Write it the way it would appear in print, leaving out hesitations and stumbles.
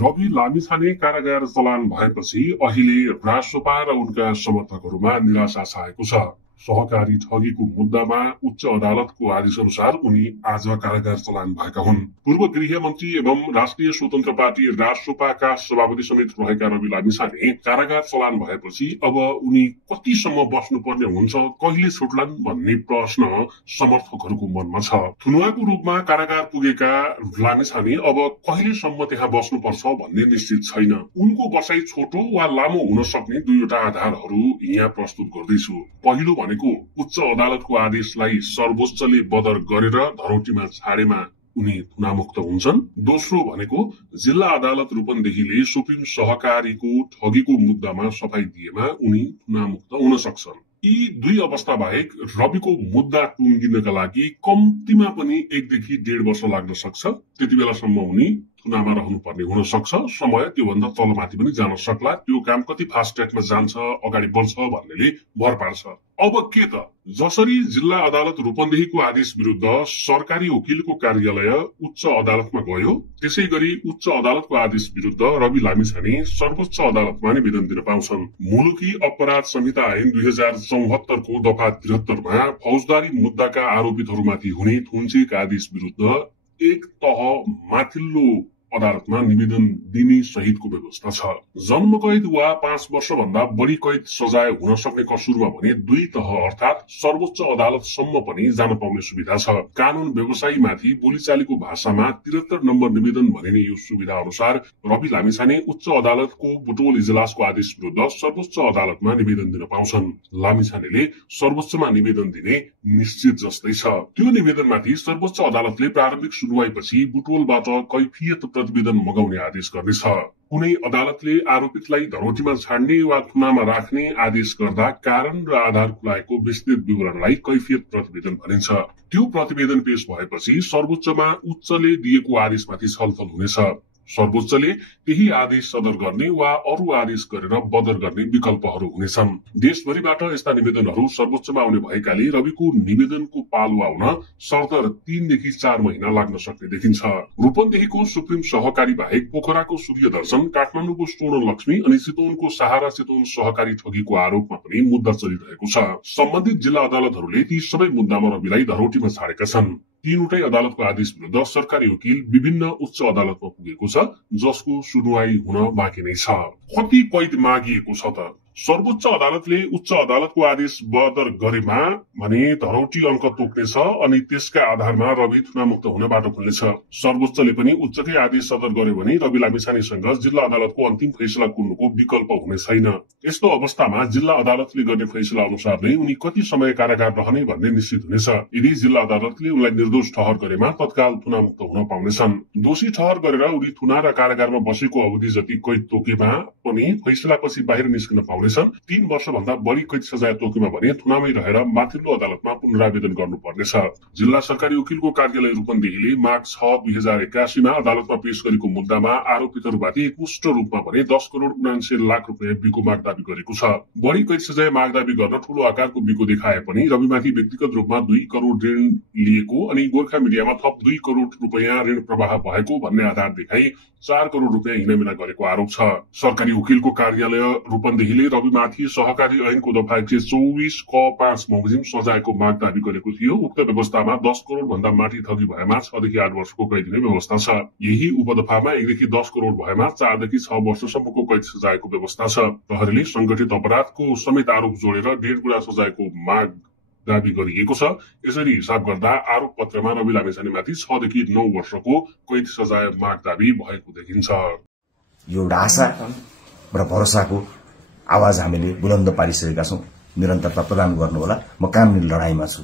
रवि लामिछाने कारागार चलान भएपछि अहिले राष्ट्रपा र उनका समर्थकहरूमा निराशा छाएको छ। सहकारी ठगीको मुद्दामा उच्च अदालतको आदेश अनुसार उनी आज कारागार चलान भएका हुन्। पूर्व गृहमन्त्री एवं राष्ट्रिय स्वतन्त्र पार्टी राष्ट्रपाका सभापति समेत रहेका रवि लामिछाने कारागार चलान भएपछि अब उनी कतिसम्म बस्नुपर्ने हुन्छ, कहिले छुट्लान् भन्ने प्रश्न समर्थकहरूको मनमा छ। थुनुवाको रूपमा कारागार पुगेका लामिछाने अब कहिलेसम्म त्यहाँ बस्नुपर्छ भन्ने निश्चित छैन। उनको बसाई छोटो वा लामो हुन सक्ने दुईवटा आधारहरू यहाँ प्रस्तुत गर्दैछु। पहिलो भनेको उच्च अदालतको आदेशलाई सर्वोच्चले बदर गरेर धरौटीमा छाडेमा उनी थुनामुक्त हुन्छन्। दोस्रो भनेको जिल्ला अदालत रूपन्देहीले सुप्रिम सहकारीको ठगीको मुद्दामा सफाई दिएमा उनी थुनामुक्त हुन सक्छन्। यी दुई अवस्था बाहेक रविको मुद्दा टुङ्गिनका लागि कम्तीमा पनि 1 देखि 1.5 वर्ष लाग्न सक्छ। त्यति बेलासम्म उनी थुनामा रहनुपर्ने हुन सक्छ। समय त्योभन्दा तलमाथि पनि जान सक्ला। त्यो काम कति फास्ट ट्र्याकमा जान्छ, अगाडि बढ्छ भन्नेले भर पार्छ। अब के त, जसरी जिल्ला अदालत रूपन्देहीको आदेश विरुद्ध सरकारी वकिलको कार्यालय उच्च अदालतमा गयो, त्यसै गरी उच्च अदालतको आदेश विरुद्ध रवि लामिछाने सर्वोच्च अदालतमा निवेदन दिन पाउँछन्। मुलुकी अपराध संहिता ऐन 2074 को दफा 73 मा फौजदारी मुद्दाका आरोपितहरूमाथि हुने थुन्चेक आदेश विरुद्ध एक तह माथिल्लो अदालतमा निवेदन दिने सहितको व्यवस्था छ। जन्म कैद वा 5 वर्ष भन्दा बढी कैद सजाय हुन सक्ने कसुरमा भने 2 तह अर्थात सर्वोच्च अदालतसम्म पनि जान पाउने सुविधा छ। कानून व्यवसायीमाथि बोलीचालीको भाषामा 73 नम्बर निवेदन भनिने यो सुविधा अनुसार रवि लामिछाने उच्च अदालतको बुटवल इजलासको आदेश विरुद्ध सर्वोच्च अदालतमा निवेदन दिन पाउँछन्। लामिछानेले सर्वोच्चमा निवेदन दिने निश्चित जस्तै छ। त्यो निवेदनमाथि सर्वोच्च अदालतले प्रारम्भिक सुनवाईपछि बुटवलबाट कैफियत प्रतिवेदन मगाउने आदेश गर्नेछ। कुनै अदालतले आरोपितलाई धरौटीमा छाड्ने वा थुनामा राख्ने आदेश गर्दा कारण र आधार खुलाएको विस्तृत विवरणलाई कैफियत प्रतिवेदन भनिन्छ। त्यो प्रतिवेदन पेश भएपछि सर्वोच्चमा उच्चले दिएको आदेशमाथि छलफल हुनेछ। सर्वोच्चले त्यही आदेश सदर गर्ने वा अरू आदेश गरेर बदर गर्ने विकल्पहरू हुनेछन्। देशभरिबाट यस्ता निवेदनहरू सर्वोच्चमा आउने भएकाले रविको निवेदनको पालो आउन सरदर 3 देखि 4 महिना लाग्न सक्ने देखिन्छ। रूपन्देहीको सुप्रिम सहकारी बाहेक पोखराको सूर्य दर्शन, काठमाडौँको स्वर्ण लक्ष्मी अनि चितवनको सहारा चितवन सहकारी ठगीको आरोपमा पनि मुद्दा चलिरहेको छ। सम्बन्धित जिल्ला अदालतहरूले ती सबै मुद्दामा रविलाई धरौटीमा छाडेका छन्। तीनवटै अदालतको आदेश विरुद्ध सरकारी वकिल विभिन्न उच्च अदालतमा पुगेको छ, जसको सुनवाई हुन बाँकी नै छ। कति कैद मागिएको छ त? सर्वोच्च अदालतले उच्च अदालतको आदेश बदर गरेमा भने धरौटी अंक तोक्नेछ अनि त्यसका आधारमा रवि थुनामुक्त हुन बाटो खुल्नेछ। सर्वोच्चले पनि उच्चकै आदेश सदर गर्यो भने रवि लामिछानेसँग जिल्ला अदालतको अन्तिम फैसला कुर्नुको विकल्प हुने छैन। यस्तो अवस्थामा जिल्ला अदालतले गर्ने फैसला अनुसार नै उनी कति समय कारागार रहने भन्ने निश्चित हुनेछ। यदि जिल्ला अदालतले उनलाई निर्दोष ठहर गरेमा तत्काल थुनामुक्त हुन पाउनेछन्। दोषी ठहर गरेर उनी थुना र कारागारमा बसेको अवधि जति कैद तोकेमा पनि फैसलापछि बाहिर निस्किन पाउने 3 वर्ष भन्दा बढी कैद सजाय तोकेमा भने थुनामै रहेर माथिल्लो अदालतमा पुनरावेदन गर्नुपर्नेछ। जिल्ला सरकारी वकिलको कार्यालय रूपन्देहीले माघ 6, 2081 मा अदालतमा पेश गरेको मुद्दामा आरोपितहरूमाथि एकमुष्ट रूपमा भने 10 करोड 79 लाख रुपियाँ बिको माग दावी गरेको छ। बढी कैद सजाय माग दावी गर्न ठूलो आकारको बिको देखाए पनि रविमाथि व्यक्तिगत रूपमा 2 करोड ऋण लिएको अनि गोर्खा मिडियामा थप 2 करोड रुपियाँ ऋण प्रवाह भएको भन्ने आधार देखाई 4 करोड रुपियाँ हिनामिना गरेको आरोप छ। सरकारी वकिलको कार्यालय रूपन्देहीले रविमाथि सहकारी ऐनको दफा 124 क 5 बमोजिम सजायको माग दावी गरेको थियो। उक्त व्यवस्थामा 10 करोड भन्दा माथि ठगी भएमा 6 देखि 8 वर्षको कैद दिने व्यवस्था छ। यही उपदफामा 1 देखि 10 करोड भएमा 4 देखि 6 वर्षसम्मको कैद सजायको व्यवस्था छ। प्रहरीले संगठित अपराधको समेत आरोप जोडेर 1.5 गुणा सजायको माग दावी गरिएको छ। यसरी हिसाब गर्दा आरोप पत्रमा रवि लामिछानेमाथि 6 देखि 9 वर्षको कैद सजाय माग दावी भएको देखिन्छ। यो एउटा आशा र भरोसाको आवाज हामीले बुलन्द पारिसकेका छौं। निरन्तरता प्रदान गर्नु होला। म कानुनी लडाईँमा छु।